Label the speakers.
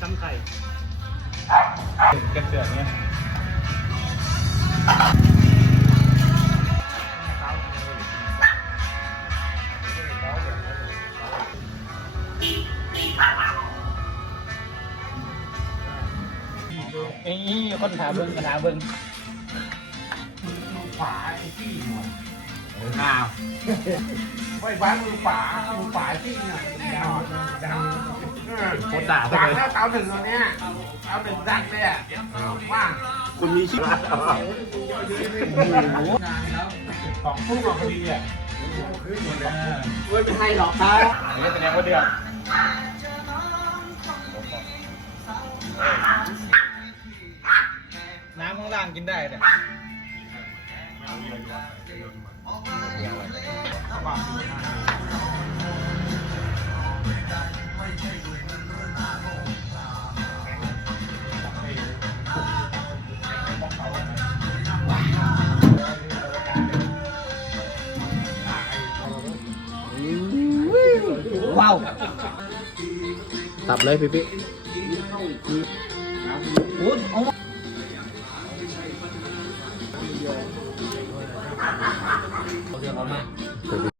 Speaker 1: ซ้ำไข่
Speaker 2: กันเสือกเนี่ย
Speaker 1: ไอ้นี่คนถามเบิ้งถามเบิ้ง
Speaker 3: ฝาไอ้ที่หมด
Speaker 2: อ้าว
Speaker 3: ไว้บ้านมือฝามือฝาที่เนี่ยดังดัง
Speaker 2: โคตรด่า
Speaker 3: ดัง
Speaker 2: เลย
Speaker 3: แล้วเตาถึงตรงเนี้ยเตาถึงดังเลยอะว่า
Speaker 2: คุณมีชีวิต
Speaker 3: สองทุ่มพอดีอะ
Speaker 2: ไม่เป็นไรหรอกครับนี่แสดงว่าเดือดน้ำข้างล่างกินได้เนี่ย
Speaker 1: ว้าว
Speaker 2: ตับเลยพี่พี่
Speaker 1: โอ้โห
Speaker 2: เรื่องเขามาก